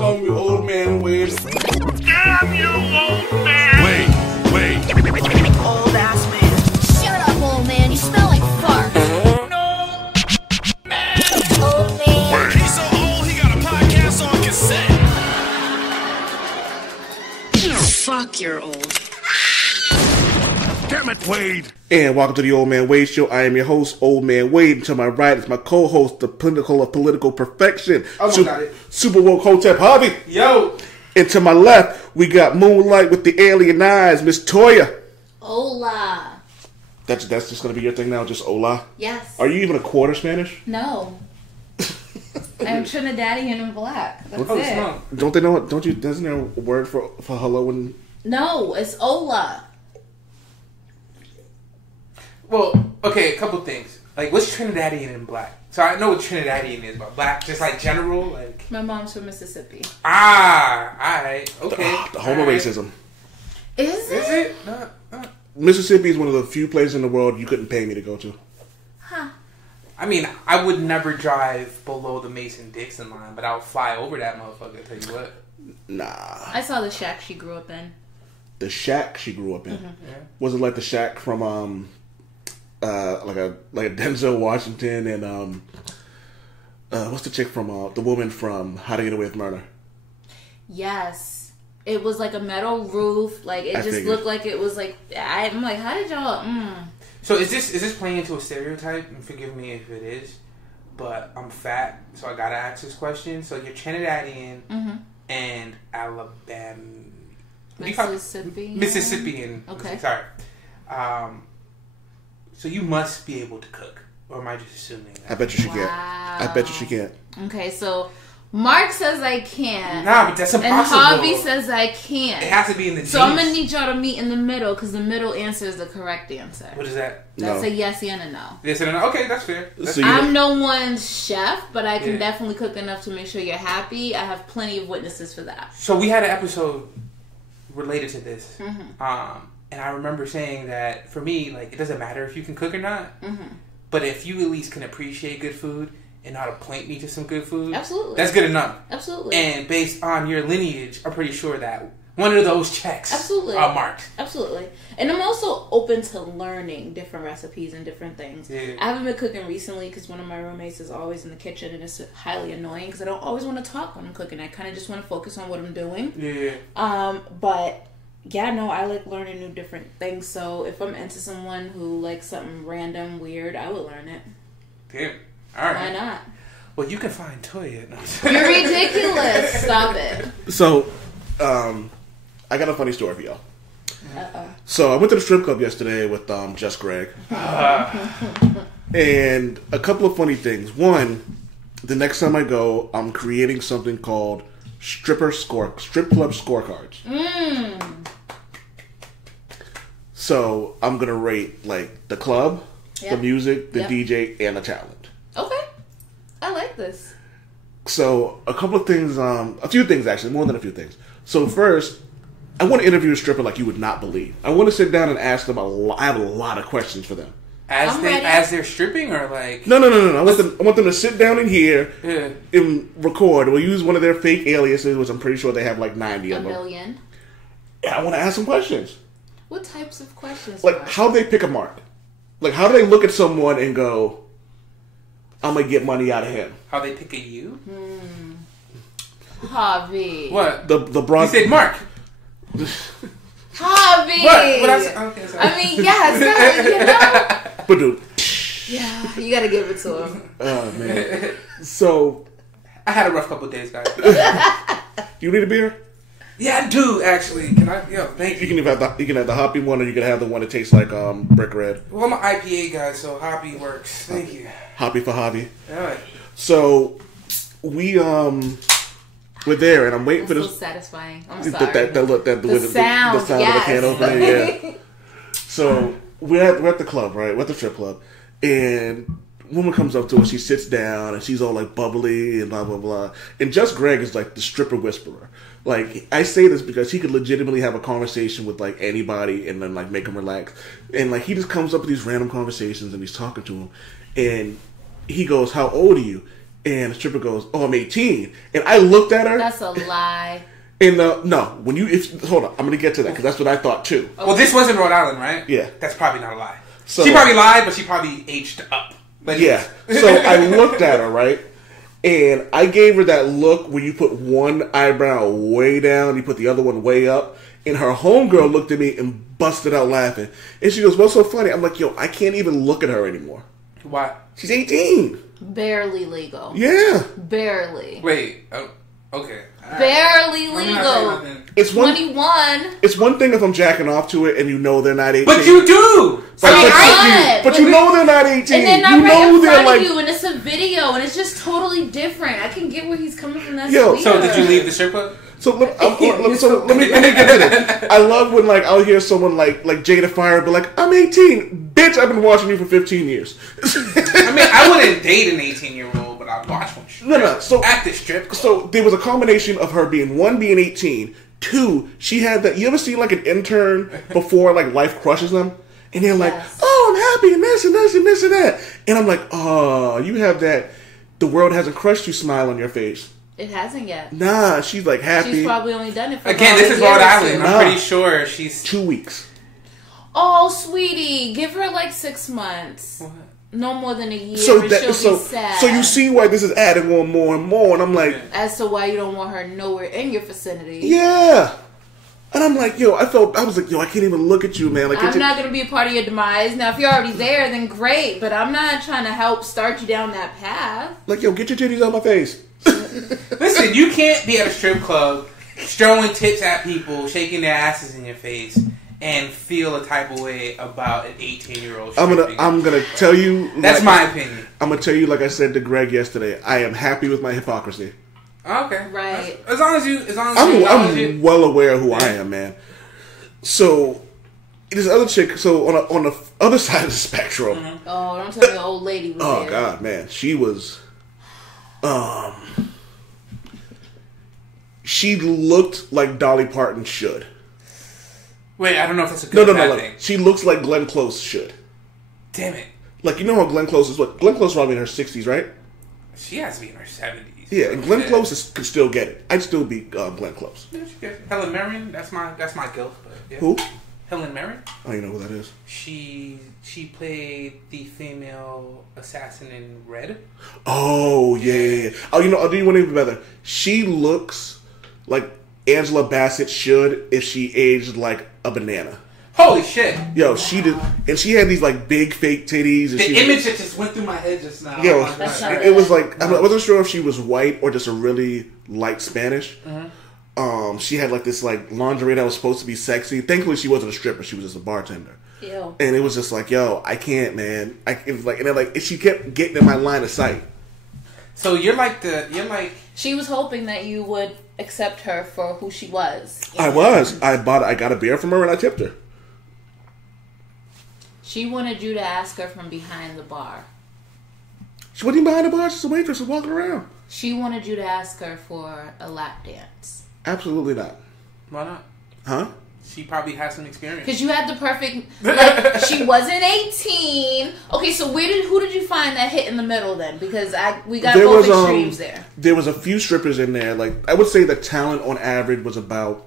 call me Old Man Wade. Damn you, old man! Wait. Old ass man. Shut up, old man. You smell like fart. No! Man! Old man. He's so old, he got a podcast on cassette. Fuck, you're old. Damn it, Wade. And welcome to the Old Man Wade Show. I am your host, Old Man Wade. And to my right is my co-host, the pinnacle of political perfection, Got it. Super Woke Hotep Harvey. Yo! And to my left, we got Moonlight with the alien eyes, Miss Toya. Hola. That's just gonna be your thing now, just hola. Yes. Are you even a quarter Spanish? No. I'm Trinidadian and black. That's Oh, it. smart. Don't they know? Isn't there a word for hello? And No, it's hola. Well, okay, a couple things. Like, what's Trinidadian and black? So I know what Trinidadian is, but black, just like general, like... My mom's from Mississippi. Alright, okay. the home of racism. Is Is it? it? Mississippi is one of the few places in the world you couldn't pay me to go to. Huh. I mean, I would never drive below the Mason-Dixon line, but I would fly over that motherfucker, I tell you what. Nah. I saw the shack she grew up in. The shack she grew up in. Yeah. Was it like the shack from like a Denzel Washington and what's the chick from the woman from How to Get Away with Murder? Yes. It was like a metal roof. Like, it I just figured. looked like it was like... I'm like, how did y'all... So is this playing into a stereotype? And forgive me if it is, but I'm fat, so I gotta ask this question. So you're Trinidadian and Alabama... Mississippian. Okay. Sorry. So you must be able to cook, or am I just assuming that? I bet you she can't. Wow. I bet you she can't. Okay, so Mark says I can't. Nah, but that's And impossible. Harvey says I can't. It has to be in the So I'm gonna genes. need y'all to meet in the middle because the middle answer is the correct answer. What is that? That's No. a yes and a no. Yes and no. Okay, that's fair. That's So you- I'm no one's chef, but I can Yeah. definitely cook enough to make sure you're happy. I have plenty of witnesses for that. So we had an episode related to this, and I remember saying that for me, like, it doesn't matter if you can cook or not, but if you at least can appreciate good food and know how to point me to some good food, Absolutely. that's good enough. Absolutely. And based on your lineage, I'm pretty sure that one of those checks Absolutely. are marked. Absolutely. And I'm also open to learning different recipes and different things. Yeah. I haven't been cooking recently because one of my roommates is always in the kitchen and it's highly annoying because I don't always want to talk when I'm cooking. I kind of just want to focus on what I'm doing. Yeah. But yeah, no, I like learning new different things. So if I'm into someone who likes something random, weird, I would learn it. Damn. All right. Why not? Well, you can find Toya. You're ridiculous. Stop it. So, I got a funny story for y'all. Uh-oh. So I went to the strip club yesterday with Just Greg, and a couple of funny things. One, the next time I go, I'm creating something called strip club scorecards. So I'm gonna rate like the club, Yep. the music, the Yep. DJ, and the talent. Okay. I like this. So a couple of things, a few things actually, more than a few things. So first, I want to interview a stripper like you would not believe. I want to sit down and ask them I have a lot of questions for them. I'm ready. As they're stripping, or like No. I want them to sit down in here Yeah. and record. We'll use one of their fake aliases, which I'm pretty sure they have like 90 A of them. million. And I want to ask them questions. What types of questions? Like, Mark? how they pick a mark. Like, how do they look at someone and go, I'm going to get money out of him? how they pick at you. Harvey. What? The You broad... said Mark. Harvey. What? Okay, sorry. I mean, yes, you know. Badoo. Yeah, you gotta give it to him. Oh, man. So, I had a rough couple of days, guys. you need a beer? Yeah, I do actually. Can I? Yo, thank You you. can have the hoppy one, or you can have the one that tastes like brick red. Well, I'm an IPA guy, so hobby works. Thank you. Hoppy for hobby. All right. So we we're there, and I'm waiting for So this. satisfying. I'm That sorry. the sound, the sound yes. of the can opening. Yeah. So we're at the club, right? We're at the strip club, and a woman comes up to us. She sits down, and she's all like bubbly and blah blah blah. And Just Greg is like the stripper whisperer. Like, I say this because he could legitimately have a conversation with like anybody and then like make him relax. And like he just comes up with these random conversations and he's talking to him, and he goes, "How old are you?" And the stripper goes, "Oh, I'm 18." And I looked at her. That's a lie. And no, hold on, I'm gonna get to that because that's what I thought too. Okay. Well, this was in Rhode Island, right? Yeah. That's probably not a lie. So, she probably lied, but she probably aged up. But yeah. So I looked at her, right? And I gave her that look where you put one eyebrow way down, you put the other one way up. And her homegirl looked at me and busted out laughing. And she goes, "What's so funny?" I'm like, "Yo, I can't even look at her anymore. Why? She's 18. Barely legal. Yeah. Barely. Wait. Oh, okay. All right. Barely I'm not saying legal. nothing. It's one. 21. It's one thing if I'm jacking off to it and you know they're not 18. But you do. But you know they're not 18. And then you I'm right know in they're front like. of you, and it's a video, and it's just totally different. I can get where he's coming from. That's Yo, weird. So did you leave the strip club? So let me get to this. I love when like I'll hear someone like Jada Fire be like, "I'm 18, bitch. I've been watching you for 15 years." I mean, I wouldn't date an 18-year-old, but I'd watch one. No. So at the strip club. So there was a combination of her being 18, 2, she had that. You ever see like an intern before like life crushes them, and they're like, Yes. "Oh, I'm happy and this and this and this and that," and I'm like, "Oh, you have that. The world hasn't crushed you smile on your face." It hasn't yet. Nah, she's like happy. She's probably only done it for Again, about this a is year Rhode or Island. two. I'm Nah. pretty sure she's 2 weeks. Oh, sweetie, give her like 6 months. No more than a year. So and that she'll be sad. so you see why this is adding on more and more, and I'm like, As to why you don't want her nowhere in your vicinity. yeah. And I'm like, yo, I was like, yo, I can't even look at you, man. Like, I'm not going to be a part of your demise. Now, if you're already there, then great. But I'm not trying to help start you down that path. like, yo, get your titties out my face. Listen, you can't be at a strip club throwing tips at people, shaking their asses in your face, and feel a type of way about an 18-year-old. I'm gonna tell you. That's my opinion. I'm gonna tell you, like I said to Greg yesterday, I am happy with my hypocrisy. Okay, Right. As long as you acknowledge I'm it. well aware of who I am, man. So this other chick, so on the other side of the spectrum. Mm-hmm. Oh, don't tell me the old lady was Oh there. God, man, she was. She looked like Dolly Parton should. Wait, I don't know if that's a No, good or bad no. thing. She looks like Glenn Close should. Damn it. Like, you know how Glenn Close is what? Glenn Close is probably in her 60s, right? She has to be in her 70s. Yeah, and Glenn Close could still get it. I'd still be Glenn Close. Yeah, she gets it. Helen Mirren, that's my guilt. But yeah. Who? Helen Mirren. I don't even know who that is. She played the female assassin in Red. Oh, yeah. Oh, you know, I'll do you one even better. She looks like Angela Bassett should if she aged like a banana. Holy shit! Yo, she did, and she had these like big fake titties. And The she image that just went through my head just now. Yo, Oh my That's God. not it was like I wasn't sure if she was white or just a really light Spanish. Mm-hmm. She had like this like lingerie that was supposed to be sexy. Thankfully, she wasn't a stripper; she was just a bartender. Ew. And it was just like, yo, I can't, man. It was like, and then like she kept getting in my line of sight. So you're like. She was hoping that you would accept her for who she was. I was. I got a beer from her and I tipped her. She wanted you to ask her from behind the bar. She wasn't even behind the bar; she's a waitress and walking around. She wanted you to ask her for a lap dance. Absolutely not. Why not? Huh? She probably has some experience. Because you had the perfect... Like, she wasn't 18. Okay, so who did you find that hit in the middle then? Because we got There both was, extremes there. There was a few strippers in there. Like I would say the talent on average was about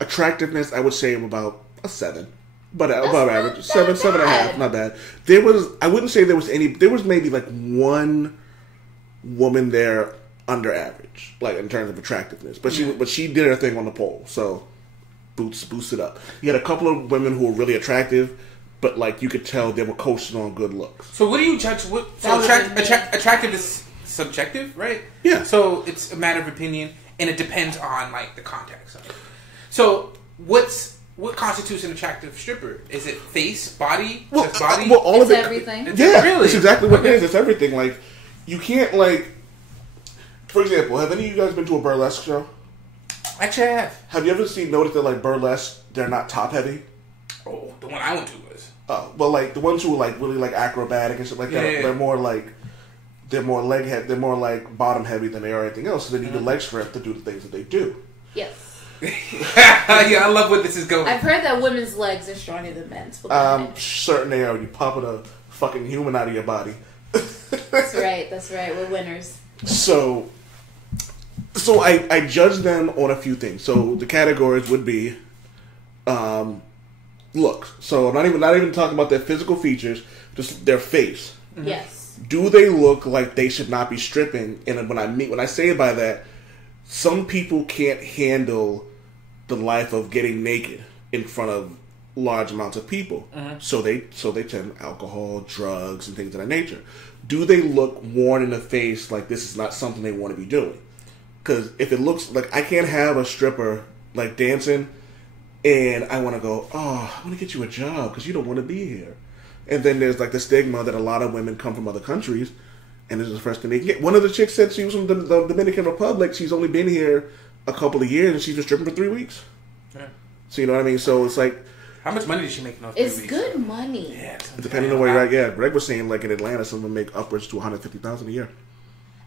attractiveness. I would say about a 7, but above not average. that 7, 7.5, bad. not bad. There was. I wouldn't say there was any. There was maybe like one woman there under average, like in terms of attractiveness. But she did her thing on the pole, so boosted up. You had a couple of women who were really attractive, but like you could tell they were coasting on good looks. So what do you judge? So attractive is subjective, right? Yeah. So it's a matter of opinion, and it depends on like the context of it. So what constitutes an attractive stripper? Is it face, body, just body? Well, all It's of it. everything. Yeah, Really? it's exactly what it is. It's everything. Like you can't like. For example, have any of you guys been to a burlesque show? Actually, I have. Have you ever noticed that like burlesque, they're not top heavy? Oh, the one I went to was. Well, like the ones who are like really like acrobatic and shit like that, Yeah. they're more like they're more leg heavy, they're more like bottom heavy than they are anything else. So they need the leg strength to do the things that they do. Yes. Yeah, I love where this is going. I've heard that women's legs are stronger than men's. But go ahead. Certain they are. You popping a fucking human out of your body. That's right. That's right. We're winners. So I judge them on a few things. So the categories would be, looks. So not even talking about their physical features, just their face. Mm-hmm. Yes. Do they look like they should not be stripping? And when I say by that, some people can't handle the life of getting naked in front of large amounts of people. Mm-hmm. So they turn alcohol, drugs, and things of that nature. Do they look worn in the face like this is not something they want to be doing? Because if it looks like I can't have a stripper like dancing, and I want to go, oh, I want to get you a job because you don't want to be here. And then there's like the stigma that a lot of women come from other countries, and this is the first thing they can get. One of the chicks said she was from the Dominican Republic. She's only been here a couple of years, and she's been stripping for 3 weeks. Yeah. So you know what I mean? So it's like, how much money did she make in those 3 weeks? It's good money. Yeah, depending on where you're at. Yeah, Greg was saying like in Atlanta, some of them make upwards to $150,000 a year.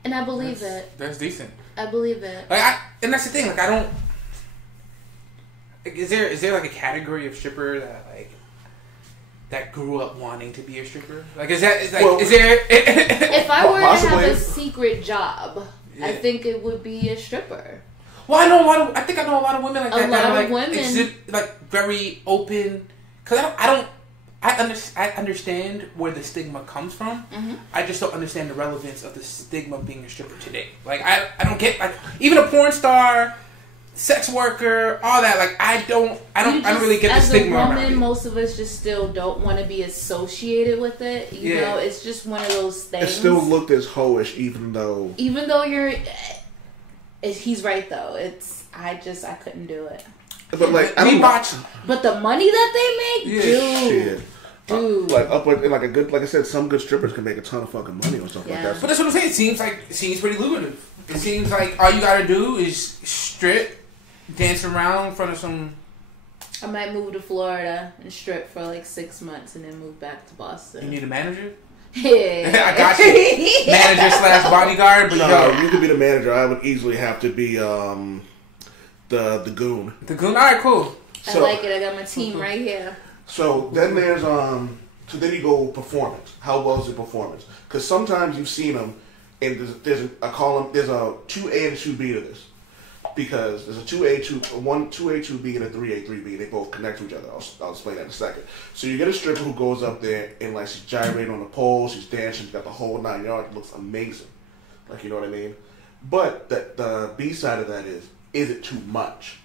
And I believe it. That's decent. I believe it. And that's the thing. Like I don't. Like, is there like a category of stripper that grew up wanting to be a stripper? Like is there? If I were to have a secret job, yeah. I think it would be a stripper. Well, I think I know a lot of women like that. A lot of women like very open. Because I understand where the stigma comes from. Mm-hmm. I just don't understand the relevance of the stigma of being a stripper today. Like I don't get like even a porn star, sex worker, all that. Like I don't really get the stigma around it. As a woman, most of us just still don't want to be associated with it. You know, it's just one of those things. It still looked as hoish, even though you're. He's right though. I couldn't do it. But like but the money that they make, dude. Like upward, like I said, some good strippers can make a ton of fucking money or something like that. But that's what I'm saying. It seems pretty lucrative. It seems like all you gotta do is strip, dance around in front of some. I might move to Florida and strip for like 6 months and then move back to Boston. You need a manager? Yeah. I got you. Manager / bodyguard. But no, you could be the manager. I would easily have to be the goon. The goon? Alright, cool. I like it. I got my team right here. So then there's so then you go performance. How well is the performance? Because sometimes you've seen them, and there's a 2A and 2B to this. Because there's a 2A, 2B, and a 3A, 3B. They both connect to each other. I'll explain that in a second. So you get a stripper who goes up there and like she's gyrating on the pole, she's dancing, she's got the whole 9 yards. It looks amazing. Like, you know what I mean? But the B side of that is it too much?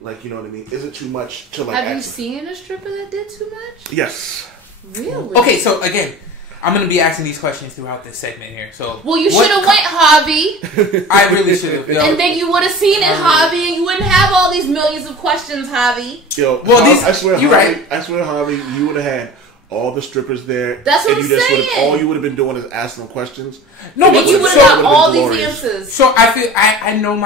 Like, you know what I mean? Is it too much to like... Have you seen a stripper that did too much? Yes. Really? Okay, so again, I'm going to be asking these questions throughout this segment here. So, well, you should have went Javi. I really should have. And then you would have seen it, Javi, and you wouldn't have all these millions of questions, Javi. Yo, well, I swear, Javi, you would have had all the strippers there. That's what I'm saying. All you would have been doing is asking them questions. No, but you would have got all these answers. So I feel I know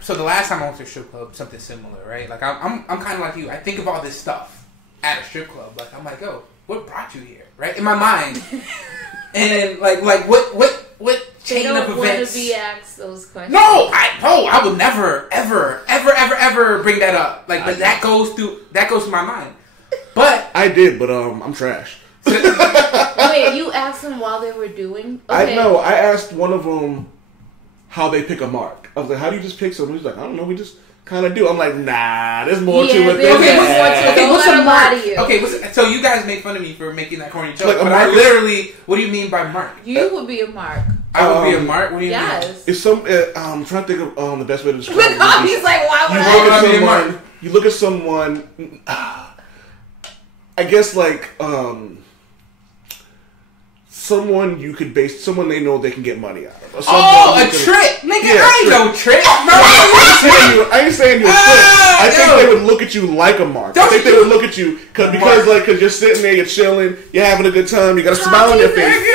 so the last time I went to a strip club, something similar, right? Like I'm kind of like you. I think of all this stuff at a strip club. Like I'm like, yo, what brought you here, right? In my mind, and like what chain of events? They don't want to be asked those questions. No, I would never, ever bring that up. Like, but that goes through my mind. But I did, but I'm trash. Wait, you asked them while they were doing? Okay. I know. I asked one of them how they pick a mark. I was like, how do you just pick someone? He's like, I don't know. We just kind of do. I'm like, nah. There's more to it than that. Okay, what's a mark? Okay, so you guys make fun of me for making that corny joke. Like, but I literally, what do you mean by mark? You would be a mark. I would be a mark? What do you mean? It's some. I'm trying to think of the best way to describe it. He's like, why would I be a mark? You look at someone. I guess like someone they know they can get money out of. A trick, nigga! Yeah, I ain't no trick. I ain't saying you're a trick. I think they would look at you like a mark. I think they would look at you because you're sitting there, you're chilling, you're having a good time, you got a smile on your face.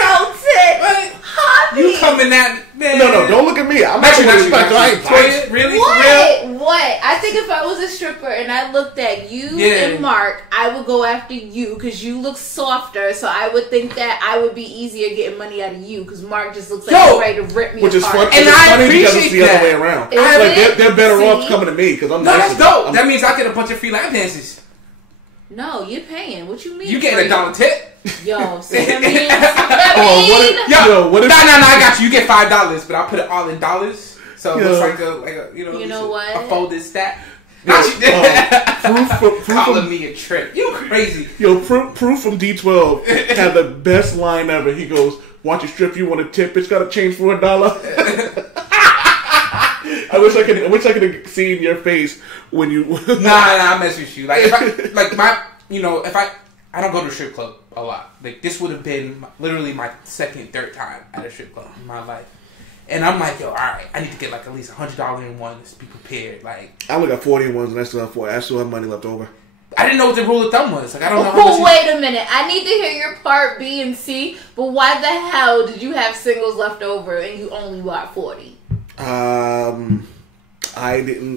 You coming at man? No, don't look at me. I'm not respect. Really? What? I think if I was a stripper and I looked at you and Mark, I would go after you because you look softer. So I would think that I would be easier getting money out of you because Mark just looks like he's ready to rip me apart. Which is funny. And I appreciate it's the other way around. They're better off coming to me because I'm. No, that's dope. That means I get a bunch of free lap dances. No, you're paying. What you mean? You getting $1 tip? Yo, see what I mean? What if, no, I got you. You get $5, but I'll put it all in dollars. So it looks like a what? A folded stack. Proof Calling me a trick. You crazy. Yo, Proof from D12 had the best line ever. He goes, "Watch your strip. You want a tip? It's got to change for $1." I wish I could have seen your face when you. Nah, I mess with you. Like if I don't go to a strip club a lot. Like this would have been literally my second, third time at a strip club in my life. And I'm like, yo, all right, I need to get like at least $100 in one to be prepared. Like I only got 40 in ones, and I still have money left over. I didn't know what the rule of thumb was. Like I don't know. Oh, wait a minute! I need to hear your part B and C. But why the hell did you have singles left over and you only bought 40? I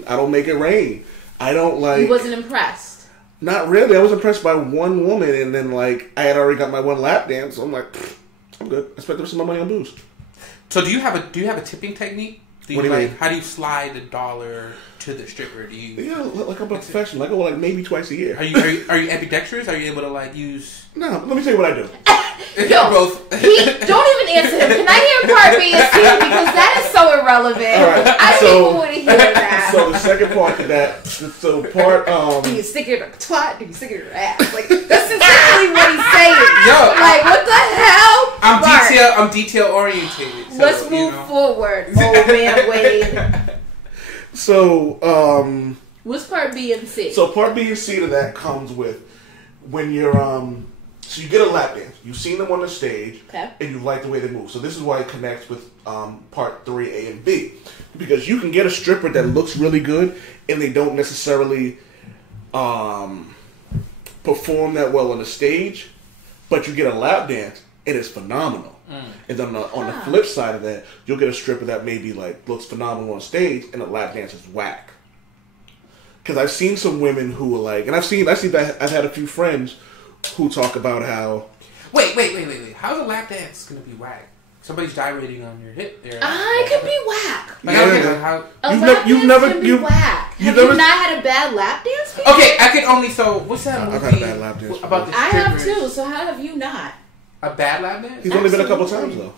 don't make it rain. I don't like. You wasn't impressed. Not really. I was impressed by one woman, and then like I had already got my one lap dance. So I'm like, I'm good. I spent the rest of my money on booze. So do you have a tipping technique? What do you mean? How do you slide $1 to the stripper? Do you? Yeah, like I'm a professional. I go like maybe twice a year. Are you ambidextrous? Are you able to like use? No, let me tell you what I do. Yo, both. Don't even answer him. Can I hear part B and C? Because that is so irrelevant. All right, I don't even want to hear that. So the second part to that, do you stick it in a twat? Do you stick it in your ass? Like that's exactly what he's saying. Yo, like what the hell? I'm detail oriented. So, let's move forward, old man Wade. So what's part B and C? So part B and C to that comes with when you're so you get a lap dance. You've seen them on the stage, okay, and you like the way they move. So this is why it connects with part 3A and B, because you can get a stripper that looks really good, and they don't necessarily perform that well on the stage, but you get a lap dance, and it's phenomenal. And then on the flip side of that, you'll get a stripper that maybe like looks phenomenal on stage, and the lap dance is whack. Because I've seen some women who are like, and I've had a few friends who talk about how. Wait. How's a lap dance gonna be whack? Somebody's gyrating on your hip there. It could be whack. Like, you've never can be whack. Have you not had a bad lap dance before? Okay, I can only. So what's that movie? I've had a bad lap dance. About the I have too. So how have you not? A bad lap dance? He's only been a couple times though.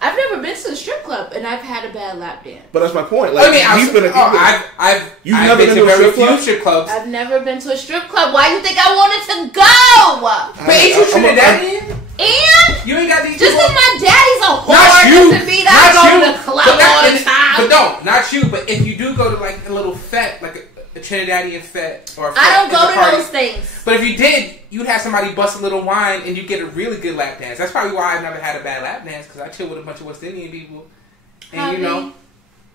I've never been to a strip club and I've had a bad lap dance. But that's my point. Like, I've never been to very few strip clubs. I've never been to a strip club. Why do you think I wanted to go? But ain't you Trinidadian? And you ain't got these. Just because my daddy's a whore doesn't mean I go to the club all the time. But no, not you. But if you do go to like a little fete, like a Trinidadian fete or a fete, I don't go to those things. But if you did, you'd have somebody bust a little wine and you get a really good lap dance. That's probably why I've never had a bad lap dance, because I chill with a bunch of West Indian people. And you know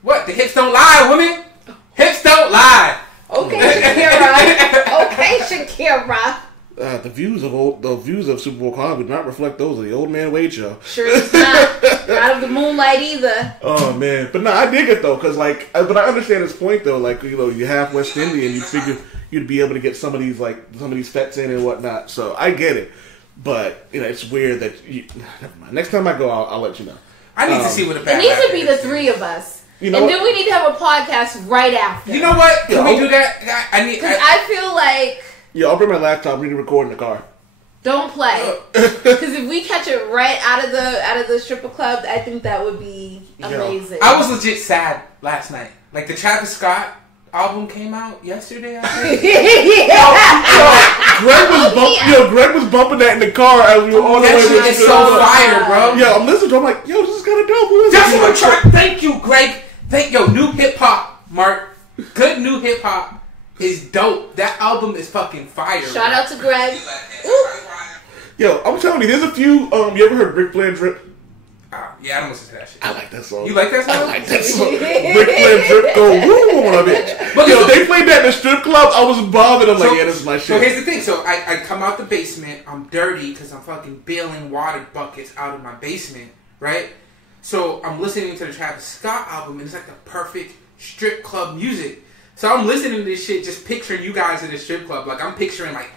what? The hips don't lie, women. Hips don't lie. Okay, Shakira. Okay, Shakira. The views of Super Bowl Club would not reflect those of the Old Man Wade Show. Sure, it's not. Not of the moonlight either. Oh man, but no, I dig it though, because like, but I understand his point though. Like, you know, you have West Indian, you figure you'd be able to get some of these fetes in and whatnot. So I get it, but you know, it's weird that never mind. Next time I go, I'll let you know. I need to see what a bad. It needs to be the three of us. You know and what? then we need to have a podcast right after. You know what? Can we do that? I feel like. Yeah, I'll bring my laptop. We can record in the car. Don't play, because if we catch it right out of the stripper club, I think that would be amazing. I was legit sad last night. Like the Travis Scott album came out yesterday. I think. Greg was bumping that in the car as we were on the way. It's so fire, bro. Yeah, I'm listening to it. I'm like, yo, this is kind of dope. Thank you, Greg. New hip hop, Mark. Good new hip hop is dope. That album is fucking fire. Shout out to Greg. Yo, I'm telling you, there's a few. You ever heard Ric Flair Drip? Yeah, I don't listen to that shit. I like that song. You like that song? I like that song. Ric Flair Drip go woo on a bitch. But yo, they played that in the strip club. I was bothered. I'm like, yeah, this is my shit. So here's the thing. So I come out the basement. I'm dirty because I'm fucking bailing water buckets out of my basement, right? So I'm listening to the Travis Scott album, and it's like the perfect strip club music. So I'm listening to this shit, just picturing you guys in the strip club. Like I'm picturing like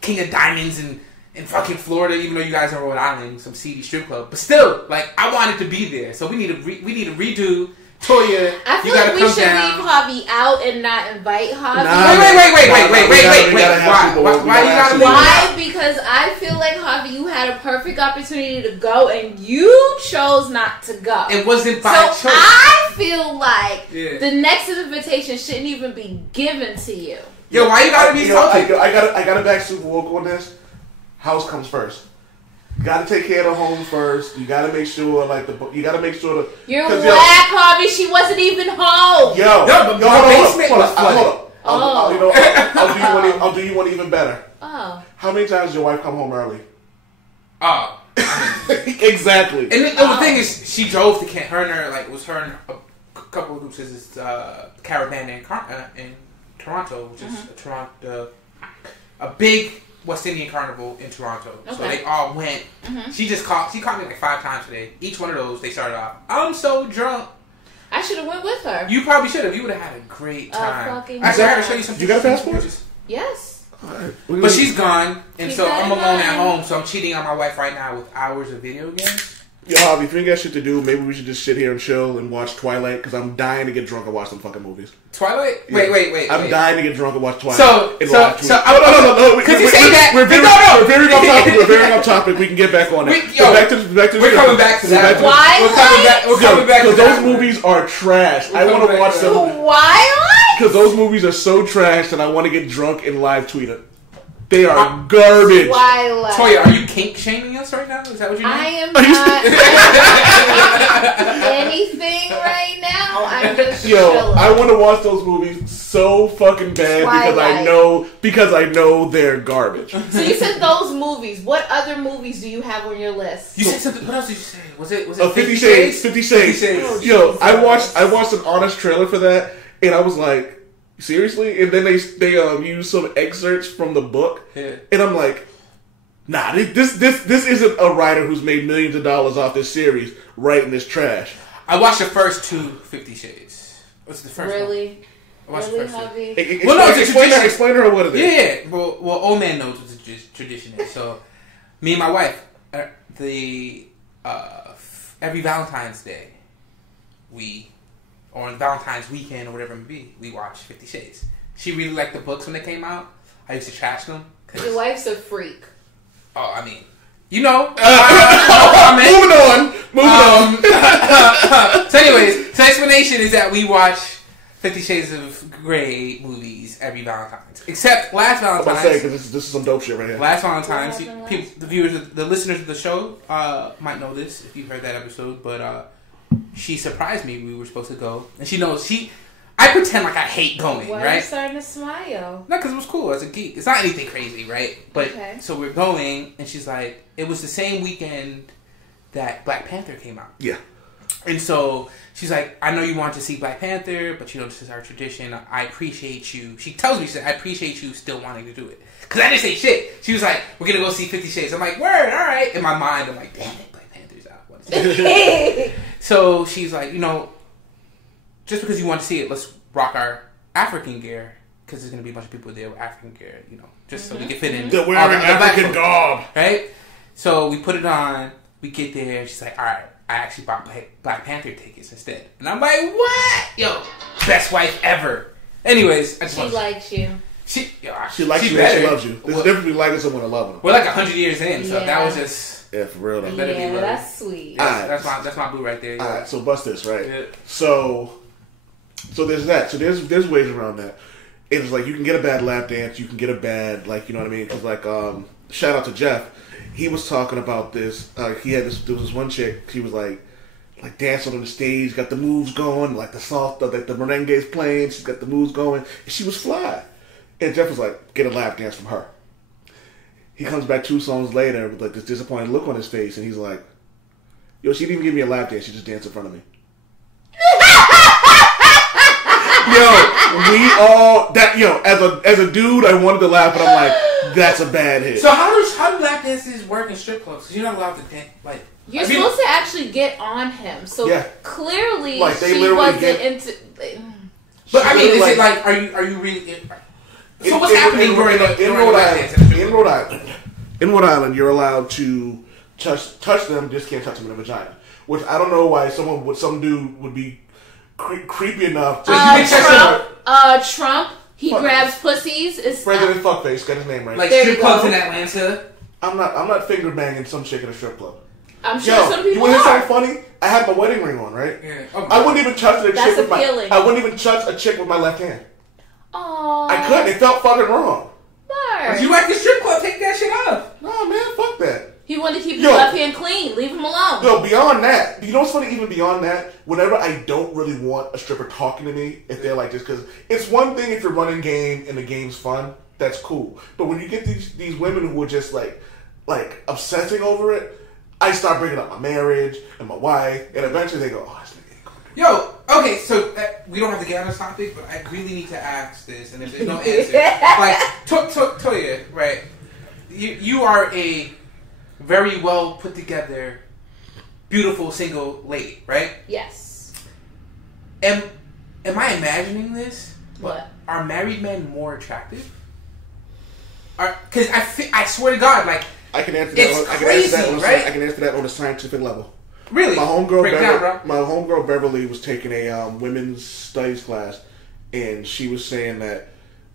King of Diamonds in fucking Florida, even though you guys are in Rhode Island, some seedy strip club. But still, like I wanted to be there. So we need to redo Toya, I feel you gotta like we come should down. leave Javi out and not invite Javi. Wait. Why you gotta leave? Why? Because I feel like Javi, you had a perfect opportunity to go and you chose not to go. It wasn't by choice. I feel like the next invitation shouldn't even be given to you. Yo, why you gotta be salty? I gotta back Super Woke on this. House comes first. You gotta take care of the home first. You gotta make sure, you gotta make sure that you're whack, Javi. She wasn't even home. Hold on. I'll do you one even better. Oh. How many times does your wife come home early? Oh. Exactly. And the thing is, she drove to Kent. Her and a couple of groups. Is Caravan in Toronto, which is a big West Indian carnival in Toronto. Okay. So they all went. Mm-hmm. She called me like 5 times today. Each one of those, they started off, I'm so drunk. I should have went with her. You probably should have. You would have had a great time. Actually, I gotta show you something. You got a passport? Yes. Right. But she's gone, and so I'm alone at home, so I'm cheating on my wife right now with hours of video games. Yo, Javi, if you ain't got shit to do, maybe we should just sit here and chill and watch Twilight, because I'm dying to get drunk and watch some fucking movies. Twilight? Yeah. Wait. I'm dying to get drunk and watch Twilight. No. Because you say that. We're veering off topic. We can get back on it. We're coming back to that. We're coming back to that. Because those movies are trash. I want to watch them. Twilight? Because those movies are so trash that I want to get drunk and live tweet it. They are garbage. Twilight. Toya, are you kink shaming us right now? Is that what you're doing? I am not anything right now. I'm just chilling. I want to watch those movies so fucking bad because I know they're garbage. So you said those movies. What other movies do you have on your list? You said something. What else did you say? Was it 50 Shades? 50 Shades. Oh, Yo, I watched an honest trailer for that, and I was like, seriously? And then they use some excerpts from the book, and I'm like, nah, this isn't a writer who's made millions of dollars off this series writing this trash. I watched the first 2 50 Shades. What's the first really? one? I watched the first Heavy? Explain to her what it is. Yeah. Well, old man knows what the tradition is. So, me and my wife, every Valentine's Day, or on Valentine's weekend or whatever it may be, we watch 50 Shades. She really liked the books when they came out. I used to trash them. Your wife's a freak. Oh, I mean, you know. Moving on. So anyways, the explanation is that we watch 50 Shades of Grey movies every Valentine's. Except last Valentine's. I'm about to say, because this is some dope shit right here. Last Valentine's, the viewers, the listeners of the show might know this if you've heard that episode, but she surprised me. We were supposed to go, and she knows I pretend like I hate going, Why right? are you starting to smile? No, because it was cool as a geek. It's not anything crazy, right? But so we're going, and she's like, it was the same weekend that Black Panther came out. Yeah. And so she's like, I know you want to see Black Panther, but you know this is our tradition. I appreciate you. She tells me, she said, I appreciate you still wanting to do it. Because I didn't say shit. She was like, we're going to go see 50 Shades. I'm like, word, all right. In my mind, I'm like, damn it, Black Panther's out. What is it? So she's like, you know, just because you want to see it, let's rock our African gear. Because there's going to be a bunch of people there with African gear, you know, just so we can fit in. They're wearing African garb. Right? So we put it on. We get there. She's like, all right, I actually bought Black Panther tickets instead. And I'm like, what? Yo, best wife ever. Anyways, She likes you. She likes you and she loves you. There's a difference between liking someone and loving them. We're like 100 years in, so that was just... Yeah, for real though. Yeah, that's sweet. Yeah, that's my boo right there. Yeah. Alright, so bust this, right? Yeah. So there's that. So there's ways around that. It's like you can get a bad lap dance, you can get a bad, like, you know what I mean? Because like, shout out to Jeff. He was talking about this. There was this one chick. She was like dancing on the stage, got the moves going, like the merengue's playing. She's got the moves going, and she was fly. And Jeff was like, get a lap dance from her. He comes back 2 songs later with like this disappointed look on his face, and he's like, yo, she didn't even give me a lap dance. She just danced in front of me. As a dude, I wanted to laugh, but I'm like, that's a bad hit. So how do lap dances work in strip clubs? Because you're not allowed to dance. Like, you're supposed to actually get on him. So clearly, like, they she wasn't into. But I mean, is it like, are you really? So what's happening during lap dance? In Rhode Island, you're allowed to touch them, just can't touch them in the vagina. Which I don't know why some dude would be creepy enough. Trump. He grabs pussies. It's President Fuckface. Got his name right. Like strip clubs in Atlanta. I'm not finger banging some chick in a strip club. I'm sure some people you want to are. hear something funny? I had my wedding ring on, right? Yeah. I wouldn't even touch a chick with appealing. I wouldn't even touch a chick with my left hand. Aww. I couldn't. It felt fucking wrong. Mark. You at the strip club? Take that shit off. No, man, fuck that. He wanted to keep his left hand clean. Leave him alone. No, beyond that, you know what's funny? Even beyond that, whenever I don't really want a stripper talking to me, if they're like this, because it's one thing if you're running game and the game's fun, that's cool. But when you get these women who are just like obsessing over it, I start bringing up my marriage and my wife, and eventually they go, "Oh, this nigga ain't cool." Yo, okay, so we don't have to get on this topic, but I really need to ask this, and if there's no answer, like Toya, right? You are a very well put together, beautiful single lady, right? Yes. Am I imagining this? What? Are married men more attractive? Because I swear to God, like I can answer that. it's crazy, right? I can answer that on a scientific level. Really? My homegirl, Break it down, bro. my homegirl Beverly was taking a women's studies class, and she was saying that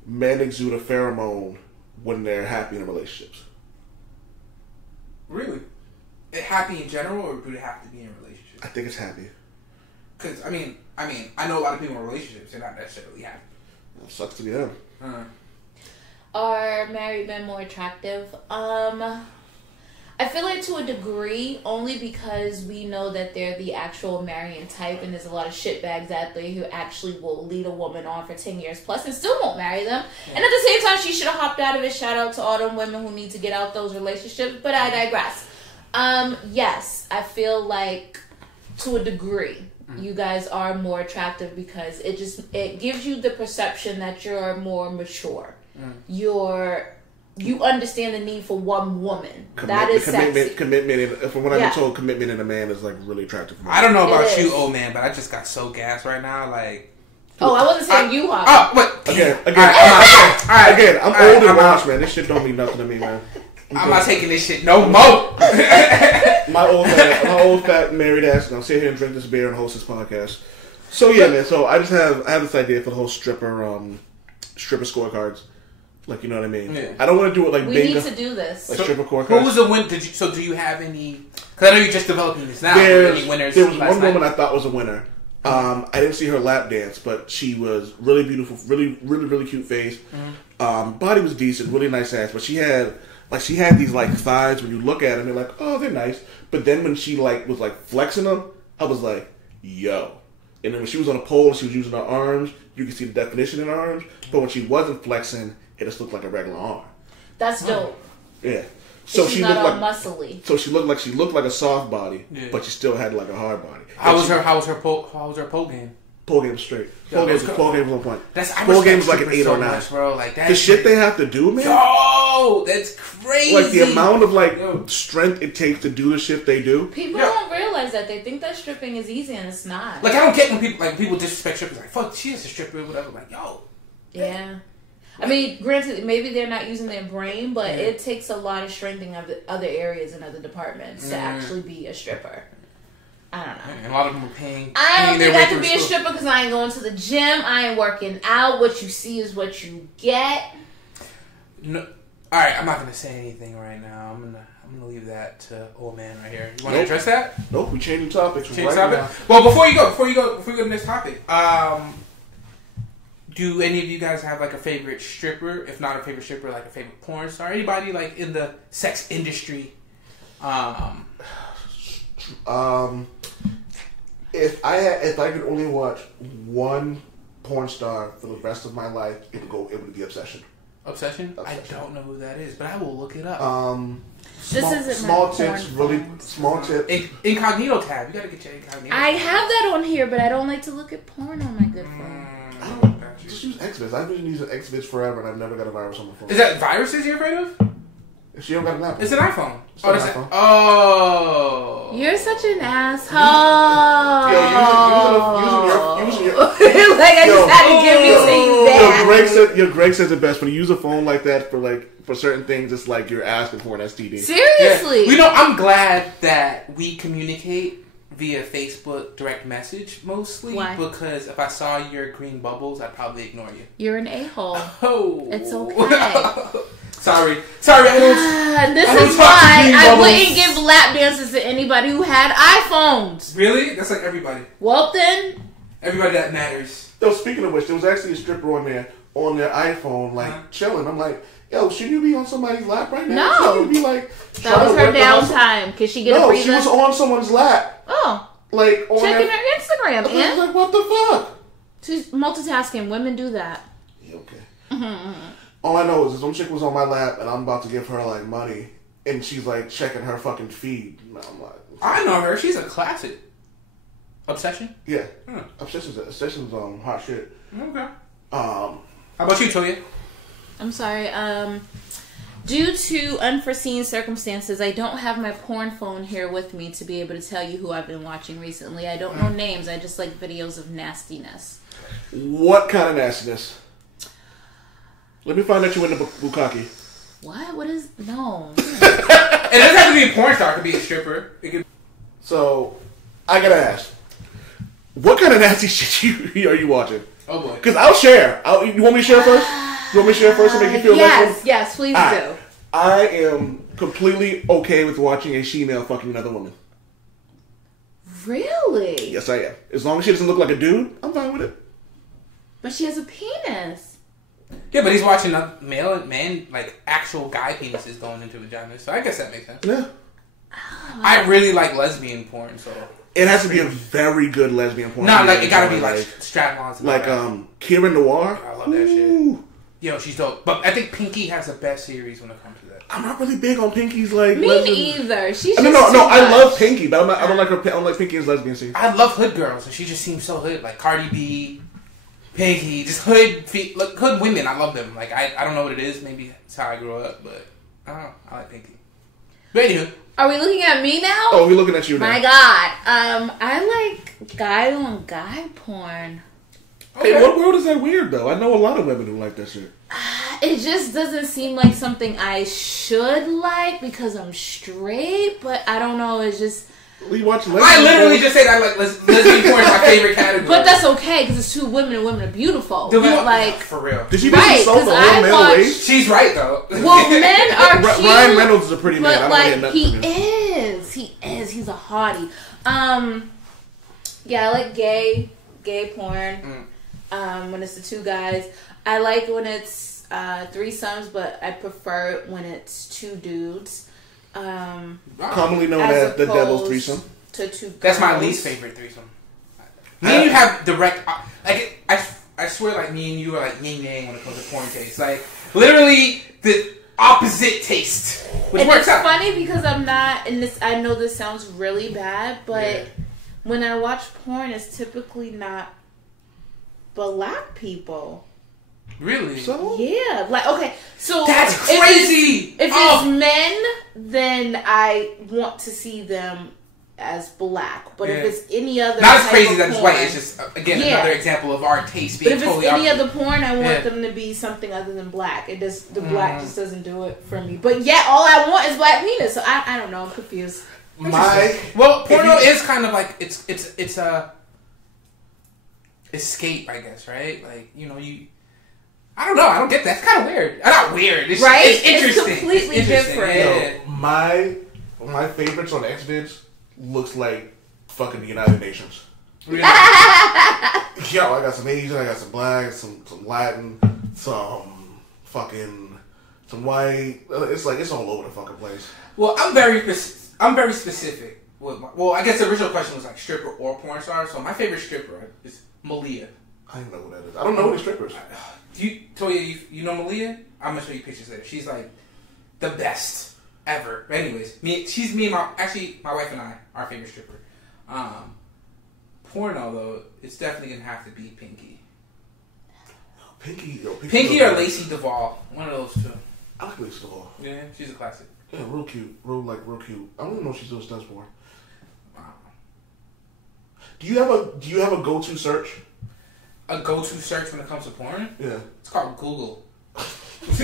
men exude a pheromone when they're happy in relationships. Really? Happy in general, or would it have to be in a relationship? I think it's happy. Because I mean, I know a lot of people in relationships. They're not necessarily happy. It sucks to be them. Are married men more attractive? I feel like to a degree, only because we know that they're the actual marrying type, and there's a lot of shitbags out there who actually will lead a woman on for 10 years plus and still won't marry them. Yeah. And at the same time, she should have hopped out of it. Shout out to all them women who need to get out those relationships, but I digress. Yes, I feel like to a degree, you guys are more attractive because it gives you the perception that you're more mature. You understand the need for one woman. That is sexy. Commitment. From what I've been told, commitment in a man is like really attractive for me. I don't know about you, old man, but I just got so gassed right now. Like, oh, I wasn't saying you, Hawk. Oh, but again, Again, I'm old and washed, man. This shit don't mean nothing to me, man. I'm not taking this shit no more. my old fat married ass. And I'll sit here and drink this beer and host this podcast. So yeah, man. So I have this idea for the whole stripper scorecards. Like, you know what I mean? Yeah. I don't want to do it like we bingo. Need to do this. Like stripper scorecards. Who was the win? Do you have any? Because I know you're just developing this now. There was one woman I thought was a winner. I didn't see her lap dance, but she was really beautiful, really cute face. Body was decent, really nice ass, but she had these like thighs. When you look at them, they're like, oh, they're nice. But then when she was flexing them, I was like, yo. And then when she was on a pole and she was using her arms, you could see the definition in her arms. But when she wasn't flexing, it just looked like a regular arm. That's dope. Yeah. So she's she not looked all muscly. So she looked like a soft body, but she still had like a hard body. How was her pole game? Pole game was straight. Pole game was on point. Pole game was like an 8 or 9. Bro. Like that. The shit they have to do, man. Yo, that's crazy. Like the amount of strength it takes to do the shit they do. People don't realize that. They think that stripping is easy and it's not. Like I don't get when people disrespect strippers. Like fuck, she is a stripper or whatever. Like yo. Yeah. I mean, granted, maybe they're not using their brain, but it takes a lot of strengthening of other areas and other departments to actually be a stripper. I don't know. And a lot of them are paying. I don't think I can be a stripper because I ain't going to the gym. I ain't working out. What you see is what you get. No, all right, I'm not gonna say anything right now. I'm gonna leave that to old man right here. You want to address that? Nope, we changing topics. Now. Well, before we go to the next topic, do any of you guys have like a favorite stripper? If not a favorite stripper, like a favorite porn star? Anybody like in the sex industry? If I could only watch one porn star for the rest of my life, it would be Obsession. Obsession? I don't know who that is, but I will look it up. Small tits, really small tits. Incognito tab. You gotta get your incognito. I have that on here, but I don't like to look at porn on my good phone. Just use XViz. I've been using XViz forever, and I've never got a virus on my phone. Is that viruses you're afraid of? If she don't got an Apple. It's an iPhone. It's an iPhone. Oh. You're such an asshole. Using your like I just had to give you things back. Greg says it best. When you use a phone like that for certain things, it's like you're asking for an STD. Seriously. Yeah. I'm glad that we communicate via Facebook direct message mostly. Why? Because if I saw your green bubbles, I'd probably ignore you. You're an a-hole. Oh. It's okay. Sorry. I don't. This I don't is talk to why green I bubbles. wouldn't give lap dances to anybody who had iPhones. Really? That's like everybody. Well then, Everybody that matters. Yo, speaking of which, there was actually a stripper on there on their iPhone, like chilling. I'm like, yo, should you be on somebody's lap right now? No. Should you be like that trying was to her work the hustle? downtime. Could she get a No, breather? she was on someone's lap, Oh, like on checking their, her Instagram, I was man. like, what the fuck? She's multitasking. Women do that. Yeah, okay. All I know is some chick was on my lap, and I'm about to give her like money, and she's like checking her fucking feed. And I'm like, I know her. She's a classic. Obsession? yeah, Obsession's hot shit. Okay. Um, How about you, Toya? I'm sorry. Due to unforeseen circumstances, I don't have my porn phone here with me to be able to tell you who I've been watching recently. I don't know names. I just like videos of nastiness. what kind of nastiness? Let me find out you in the bukkake. What? What is... No. It doesn't have to be a porn star. It could be a stripper. It could. So, I gotta ask, what kind of nasty shit are you watching? Oh boy. Because I'll share. You want me to share first? You want me to share first to make you feel less? Yes, please All do. right. I am completely okay with watching a female fucking another woman. Really? Yes, I am. As long as she doesn't look like a dude, I'm fine with it. But she has a penis. Yeah, but he's watching a man, like actual guy penises going into vaginas. So I guess that makes sense. Yeah. I really like lesbian porn, so. It has to be a very good lesbian porn. No, like it gotta be like strap-ons. and Like all that. Kira Noir. I love that Ooh. shit. Yo, she's dope. But I think Pinky has the best series when it comes to that. I'm not really big on Pinky's like. Me lesbian- neither. She's No, just no, too no. I much. love Pinky, but I don't like her. I don't like Pinky as lesbian scene. I love hood girls, and she just seems so hood. Like Cardi B, Pinky, just hood women. I love them. Like I don't know what it is. Maybe it's how I grew up, but I don't know. I like Pinky. But anywho, Are we looking at me now? Oh, we're looking at you now. My God. I like guy on guy porn. Hey, what world is that weird though? I know a lot of women who like that shit. It just doesn't seem like something I should like because I'm straight, but I don't know. It's just. We watch. I literally just said I like lesbian porn is my favorite category. But that's okay because it's two women and women are beautiful. Do we But like, for real? Did she Right, just insult the 'cause whole I male watched- race? She's right though. well, men are cute. Ryan Reynolds is a pretty man. But I like don't get nothing from him. he is. He's a hottie. Yeah, I like gay porn. When it's the two guys, I like when it's threesomes, but I prefer it when it's two dudes. Commonly known as as the devil's opposed threesome. To two girls. That's my least favorite threesome. Me and you have direct. Like I swear, like me and you are like yin yang when it comes to porn taste. Like literally the opposite taste, which And works it's out. funny because I'm not, and this, I know this sounds really bad, but when I watch porn, it's typically not black people. Really? So Yeah, like okay, so That's if crazy! If Oh. it's men, then I want to see them as black. But if Yeah. it's any other, Not as type crazy of that it's porn, white. It's just again Yeah. another example of our taste But being if it's totally any opposite. other porn, I want Yeah. them to be something other than black. It does. The black just doesn't do it for me. But yet, all I want is black penis. So I don't know. I'm confused. Well, porno is kind of like it's a escape, I guess, right? Like you know you. I don't know. I don't get that. It's kind of weird. Not weird. It's, Right? It's interesting. It's completely interesting. different. Yeah. my favorites on Xvideos looks like fucking the United Nations. Really? Yo, I got some Asian, I got some black, some Latin, some white. It's like it's all over the fucking place. Well, I'm very specific. Well, I guess the original question was like stripper or porn star. So my favorite stripper is Malia. I don't know who that is. I don't know who the strippers. Toya, you know Malia? I'm gonna show you pictures later. She's like the best ever. But anyways, she's me and my wife and I, our favorite stripper. Porno though, it's definitely gonna have to be Pinky. Pinky or Lacey Duvall, one of those two. I like Lacey Duvall. Yeah, she's a classic. Yeah, real cute, real cute. I don't even know if she still does porn. Wow. Do you have a go-to search? A go-to search when it comes to porn? Yeah. It's called Google. Yeah,